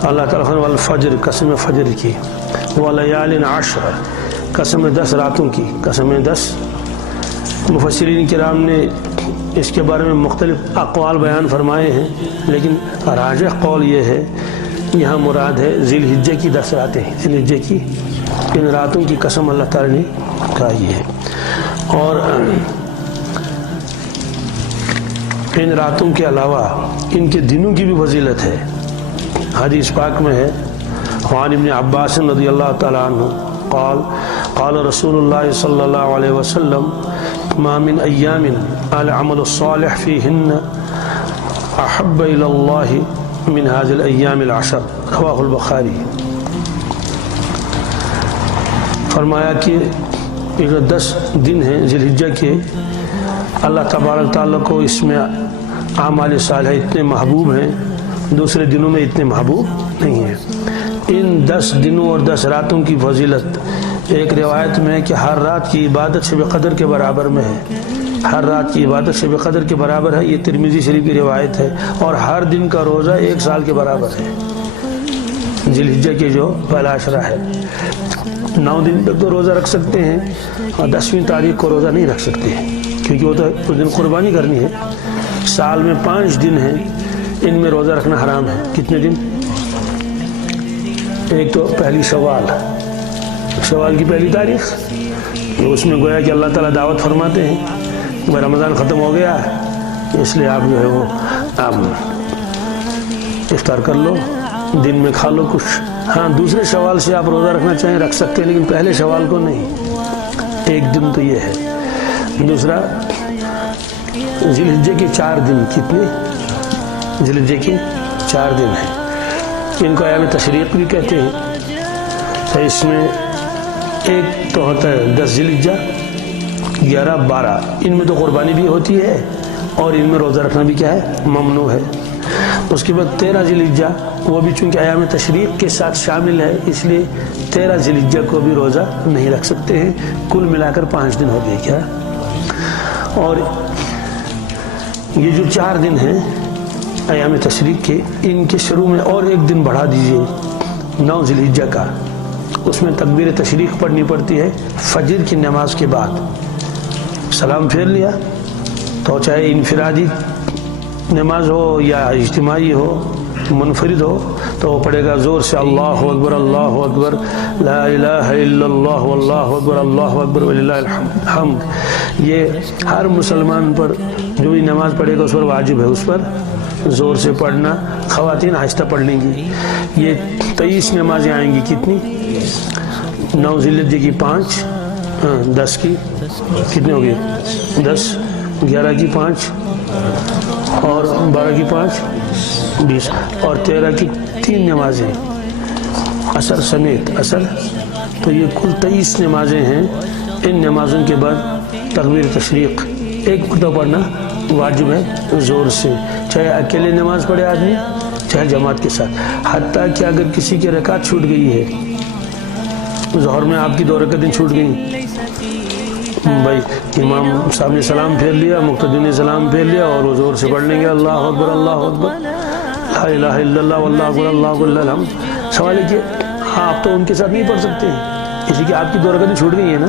تو اللہ تعالیٰ نے والفجر قسم فجر کی، ولیال عشر قسم 10 راتوں کی، قسم 10۔ مفسرین کرام نے اس کے بارے میں مختلف اقوال بیان فرمائے ہیں، لیکن راجح قول یہ ہے یہاں مراد ہے ذی الحجہ کی 10 راتیں، ذی الحجہ کی ان راتوں کی قسم اللہ تعالیٰ نے کھائی ہے۔ اور ان راتوں کے علاوہ ان کے دنوں کی بھی فضیلت ہے۔ حدیث پاک میں ہے وعن ابن عباس رضی اللہ تعالیٰ عنہ قال قال رسول اللہ صلی اللہ علیہ وسلم ما من ایام العمل الصالح فیہن احب الی اللہ من هذه الایام العشر، رواہ البخاری۔ فرمایا کہ 10 دن ہیں ذی الحجہ کے، اللہ تبارک تعالیٰ کو اس میں اعمال صالحہ اتنے محبوب ہیں، دوسرے دنوں میں اتنے محبوب نہیں ہیں۔ ان 10 دنوں اور 10 راتوں کی فضیلت ایک روایت میں ہے کہ ہر رات کی عبادت شب قدر کے برابر میں ہے، ہر رات کی عبادت شب قدر کے برابر ہے، یہ ترمذی شریف کی روایت ہے۔ اور ہر دن کا روزہ 1 سال کے برابر ہے، ذی الحجہ کے جو پہلا عشرہ ہے۔ 9 دن تک تو روزہ رکھ سکتے ہیں اور 10ویں تاریخ کو روزہ نہیں رکھ سکتے، کیونکہ وہ تو اس دن قربانی کرنی ہے۔ سال میں 5 دن ہیں، ان میں روزہ رکھنا حرام ہے۔ کتنے دن؟ ایک تو پہلی شوال کی پہلی تاریخ، اس میں گویا کہ اللہ تعالیٰ دعوت فرماتے ہیں کہ رمضان ختم ہو گیا اس لیے آپ جو ہے وہ آپ افطار کر لو، دن میں کھا لو کچھ۔ ہاں دوسرے شوال سے آپ روزہ رکھنا چاہیں رکھ سکتے ہیں، لیکن پہلے شوال کو نہیں۔ ایک دن تو یہ ہے۔ دوسرا ذی الحجہ کے 4 دن، کتنے؟ ذی الحجہ کے 4 دن ہیں، ان کو ایام تشریق بھی کہتے ہیں۔ تو اس میں ایک تو ہوتا ہے 10 ذی الحجہ، 11 12، ان میں تو قربانی بھی ہوتی ہے اور ان میں روزہ رکھنا بھی کیا ہے؟ ممنوع ہے۔ اس کے بعد 13 ذی الحجہ، وہ بھی چونکہ ایام تشریق کے ساتھ شامل ہے اس لیے 13 ذی الحجہ کو بھی روزہ نہیں رکھ سکتے ہیں۔ کل ملا کر 5 دن ہو گئے کیا؟ اور یہ جو 4 دن ہیں ایام تشریق کے، ان کے شروع میں اور 1 دن بڑھا دیجئے 9 ذی الحجہ کا، اس میں تکبیر تشریق پڑھنی پڑتی ہے فجر کی نماز کے بعد۔ سلام پھیر لیا تو چاہے انفرادی نماز ہو یا اجتماعی ہو، منفرد ہو، تو وہ پڑھے گا زور سے اللہ اکبر اللہ اکبر لا الہ الا اللہ واللہ اکبر اللہ اکبر وللہ الحمد۔ یہ ہر مسلمان پر جو بھی نماز پڑھے گا اس پر واجب ہے، اس پر زور سے پڑھنا۔ خواتین آہستہ پڑھ لیں گی۔ یہ 23 نمازیں آئیں گی، کتنی؟ 9 ذی الحجہ کی 5، 10 کی کتنے ہو گئے؟ 10، 11 کی 5 اور 12 کی 5 20 اور 13 کی 3 نمازیں عصر سمیت، عصر۔ تو یہ کل 23 نمازیں ہیں۔ ان نمازوں کے بعد تکبیر تشریق ایک تو پڑھنا واجب ہے زور سے، چاہے اکیلے نماز پڑھے آدمی چاہے جماعت کے ساتھ۔ حتیٰ کہ اگر کسی کی رکعت چھوٹ گئی ہے، ظہر میں آپ کی 2 رکعتیں چھوٹ گئیں، بھائی امام صاحب نے سلام پھیر لیا، مقتدی نے سلام پھیر لیا اور وہ زور سے پڑھ لیں گے اللہ اکبر اللہ اکبر لا الہ الا اللہ واللہ اکبر اللہ اکبر الحمد۔ سوال ہے کہ آپ تو ان کے ساتھ نہیں پڑھ سکتے ہیں، اسی کہ آپ کی 2 رکعتیں چھوٹ گئی ہیں نا،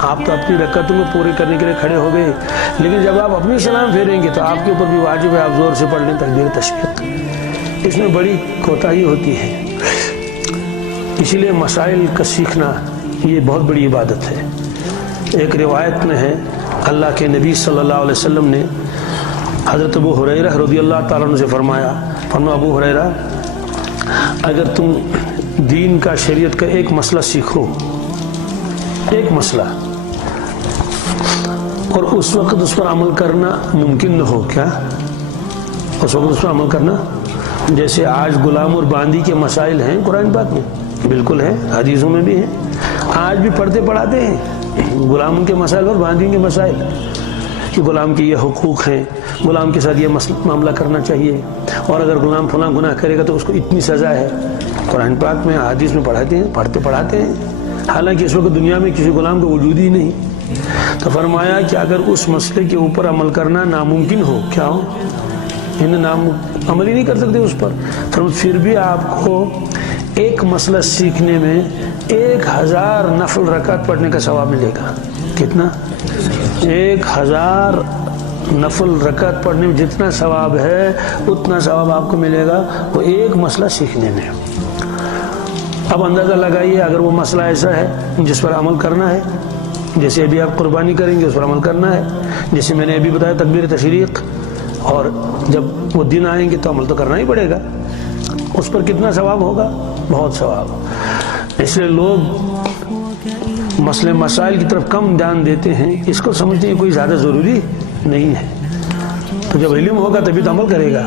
آپ تو اپنی رکعتوں کو پورے کرنے کے لیے کھڑے ہو گئے، لیکن جب آپ اپنی سلام پھیریں گے تو آپ کے اوپر بھی واجب ہے آپ زور سے پڑھ لیں تکبیر تشریق۔ اس میں بڑی کوتاہی ہوتی ہے، اسی لیے مسائل کا سیکھنا یہ بہت بڑی عبادت ہے۔ ایک روایت میں ہے اللہ کے نبی صلی اللہ علیہ وسلم نے حضرت ابو ہریرہ رضی اللہ تعالیٰ عنہ سے فرمایا، ابو ہریرہ اگر تم دین کا شریعت کا ایک مسئلہ سیکھو، ایک مسئلہ، اور اس وقت اس پر عمل کرنا ممکن نہ ہو، کیا اس وقت اس پر عمل کرنا؟ جیسے آج غلام اور باندی کے مسائل ہیں قرآن پاک میں، بالکل ہیں، حدیثوں میں بھی ہیں، آج بھی پڑھتے پڑھاتے ہیں غلاموں کے مسائل اور باندیوں کے مسائل، کہ غلام کے یہ حقوق ہیں، غلام کے ساتھ یہ معاملہ کرنا چاہیے، اور اگر غلام فلاں گناہ کرے گا تو اس کو اتنی سزا ہے۔ قرآن پاک میں حدیث میں پڑھاتے ہیں، پڑھتے پڑھاتے ہیں، حالانکہ اس وقت دنیا میں کسی غلام کا وجود ہی نہیں۔ تو فرمایا کہ اگر اس مسئلے کے اوپر عمل کرنا ناممکن ہو، کیا ہو؟ انہیں نام عمل ہی نہیں کر سکتے اس پر. پھر بھی آپ کو ایک مسئلہ سیکھنے میں 1000 نفل رکعت پڑھنے کا ثواب ملے گا. کتنا؟ 1000 نفل رکعت پڑھنے میں جتنا ثواب ہے اتنا ثواب آپ کو ملے گا وہ ایک مسئلہ سیکھنے میں. اب اندازہ لگائیے اگر وہ مسئلہ ایسا ہے جس پر عمل کرنا ہے، جیسے ابھی آپ قربانی کریں گے اس پر عمل کرنا ہے، جیسے میں نے ابھی بتایا تکبیر تشریق، اور جب وہ دن آئیں گے تو عمل تو کرنا ہی پڑے گا. اس پر کتنا ثواب ہوگا؟ بہت ثواب. اس لیے لوگ مسئلے مسائل کی طرف کم دھیان دیتے ہیں، اس کو سمجھتے ہیں کوئی زیادہ ضروری نہیں ہے. تو جب علم ہوگا تبھی تو عمل کرے گا.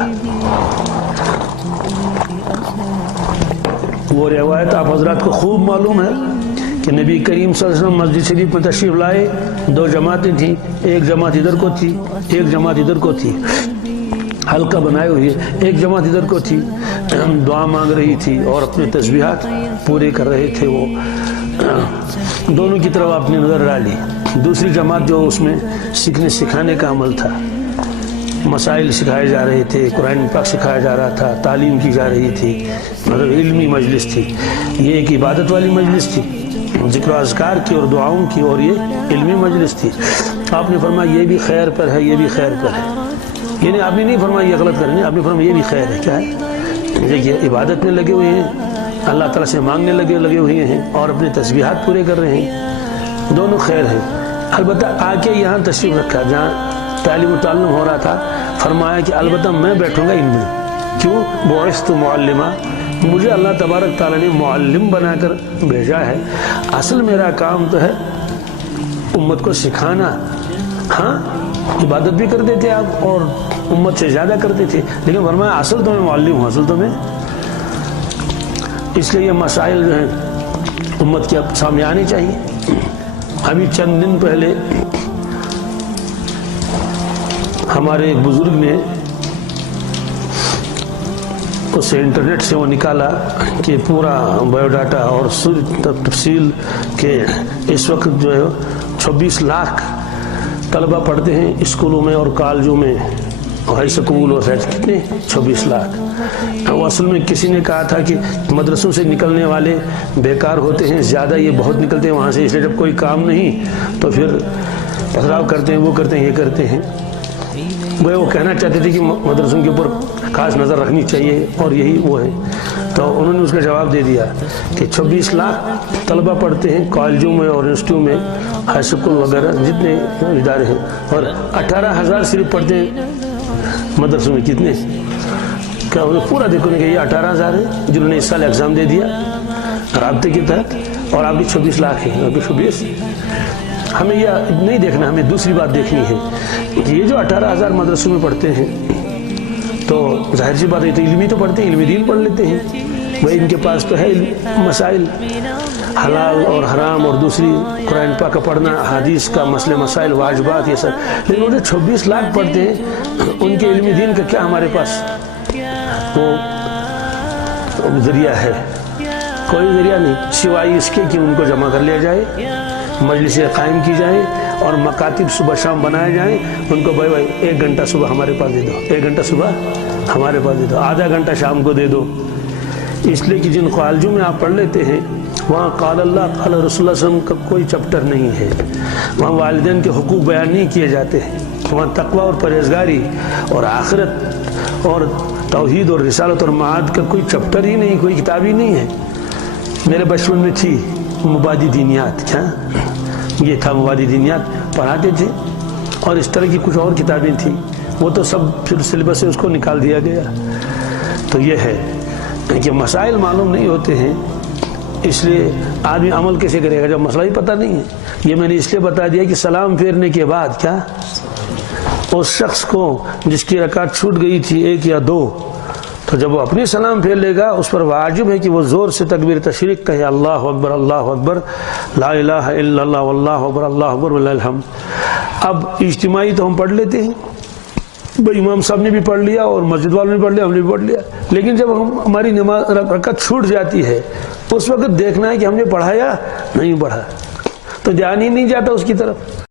وہ روایت آپ حضرات کو خوب معلوم ہے کہ نبی کریم صلی اللہ علیہ وسلم مسجد شریف میں تشریف لائے، 2 جماعتیں تھیں، ایک جماعت ادھر کو تھی، ایک جماعت ادھر کو تھی، حلقہ بنائے ہوئے. ایک جماعت ادھر کو تھی، دعا مانگ رہی تھی اور اپنے تسبیحات پورے کر رہے تھے. وہ دونوں کی طرف اپنی نظر ڈالی. دوسری جماعت جو اس میں سیکھنے سکھانے کا عمل تھا، مسائل سکھائے جا رہے تھے، قرآن پاک سکھایا جا رہا تھا، تعلیم کی جا رہی تھی، مطلب علمی مجلس تھی. یہ ایک عبادت والی مجلس تھی، ذکر و اذکار کی اور دعاؤں کی، اور یہ علمی مجلس تھی. آپ نے فرمایا یہ بھی خیر پر ہے، یہ بھی خیر پر ہے. یعنی آپ نے نہیں فرمایا یہ غلط کریں، آپ نے فرمایا یہ بھی خیر ہے. کیا ہے؟ دیکھیے عبادت میں لگے ہوئے ہیں، اللہ تعالیٰ سے مانگنے لگے ہوئے ہیں اور اپنے تسبیحات پورے کر رہے ہیں، دونوں خیر ہیں. البتہ آ کے یہاں تشریف رکھا جہاں تعلیم و تعلم ہو رہا تھا، فرمایا کہ البتہ میں بیٹھوں گا ان میں. کیوں؟ بعثت معلما، مجھے اللہ تبارک تعالیٰ نے معلم بنا کر بھیجا ہے. اصل میرا کام تو ہے امت کو سکھانا. ہاں عبادت بھی کرتے تھے آپ اور امت سے زیادہ کرتے تھے، لیکن فرمایا اصل تو میں معلم ہوں، اصل تو میں. اس لیے یہ مسائل جو ہیں امت کے سامنے آنے چاہیے. ابھی چند دن پہلے ہمارے ایک بزرگ نے اسے انٹرنیٹ سے وہ نکالا کہ پورا بایو ڈاٹا اور تفصیل کہ اس وقت جو ہے 26 لاکھ طلبہ پڑھتے ہیں اسکولوں میں اور کالجوں میں، ہائی اسکول اور کتنے 26 لاکھ. وہ اصل میں کسی نے کہا تھا کہ مدرسوں سے نکلنے والے بیکار ہوتے ہیں، زیادہ یہ بہت نکلتے ہیں وہاں سے، اس لیے جب کوئی کام نہیں تو پھر پتھراؤ کرتے ہیں، وہ کرتے ہیں، یہ کرتے ہیں. وہ کہنا چاہتے تھے کہ مدرسوں کے اوپر خاص نظر رکھنی چاہیے اور یہی وہ ہے. تو انہوں نے اس کا جواب دے دیا کہ 26 لاکھ طلبہ پڑھتے ہیں کالجوں میں اور یونیورسٹیوں میں، ہائی اسکول وغیرہ جتنے ادارے ہیں، اور 18,000 صرف پڑھتے ہیں مدرسوں میں. کتنے؟ کیا پورا دیکھو کہ یہ 18,000 ہیں جنہوں نے اس سال ایگزام دے دیا رابطے کے تحت، اور آپ کی 26 لاکھ ہیں. آپ کی 26. ہمیں یہ نہیں دیکھنا، ہمیں دوسری بات دیکھنی ہے کہ یہ جو 18,000 مدرسوں میں پڑھتے ہیں تو ظاہر سی بات ہے تو علمی تو پڑھتے ہیں، علمی دین پڑھ لیتے ہیں. بھائی ان کے پاس تو ہے مسائل حلال اور حرام اور دوسری قرآن پاک کا پڑھنا، حدیث کا مسئلے مسائل واجبات یہ سب، لیکن وہ جو 26 لاکھ پڑھتے ہیں ان کے علمی دین کا کیا ہمارے پاس وہ ذریعہ ہے؟ کوئی ذریعہ نہیں سوائے اس کے کہ ان کو جمع کر لیا جائے، مجلسیں قائم کی جائیں اور مکاتب صبح شام بنائے جائیں. ان کو بھائی 1 گھنٹہ صبح ہمارے پاس دے دو، 1 گھنٹہ صبح ہمارے پاس دے دو، آدھا گھنٹہ شام کو دے دو. اس لیے کہ جن کالجوں میں آپ پڑھ لیتے ہیں وہاں قال اللہ قال رسول اللہ صلی اللہ علیہ وسلم کا کوئی چپٹر نہیں ہے، وہاں والدین کے حقوق بیان نہیں کیے جاتے ہیں، وہاں تقوی اور پرہیزگاری اور آخرت اور توحید اور رسالت اور معاد کا کوئی چپٹر ہی نہیں، کوئی کتاب ہی نہیں ہے. میرے بچپن میں تھی مبادی دینیات، کیا یہ تھا مبادی دینیات پڑھاتے تھے، اور اس طرح کی کچھ اور کتابیں تھیں، وہ تو سب پھر سلیبس سے اس کو نکال دیا گیا. تو یہ ہے کہ مسائل معلوم نہیں ہوتے ہیں، اس لیے آدمی عمل کیسے کرے گا جب مسئلہ ہی پتہ نہیں ہے. یہ میں نے اس لیے بتا دیا کہ سلام پھیرنے کے بعد کیا اس شخص کو جس کی رکعت چھوٹ گئی تھی 1 یا 2، تو جب وہ اپنی سلام پھیر لے گا اس پر واجب ہے کہ وہ زور سے تکبیر تشریق کہے، اللہ اکبر لا الہ الا اللہ واللہ اکبر اللہ اکبر وللہ الحمد. اب اجتماعی تو ہم پڑھ لیتے ہیں، بھائی امام صاحب نے بھی پڑھ لیا اور مسجد والوں نے پڑھ لیا، ہم نے بھی پڑھ لیا، لیکن جب ہماری نماز رکعت چھوٹ جاتی ہے اس وقت دیکھنا ہے کہ ہم نے پڑھا یا نہیں پڑھا، تو دھیان ہی نہیں جاتا اس کی طرف.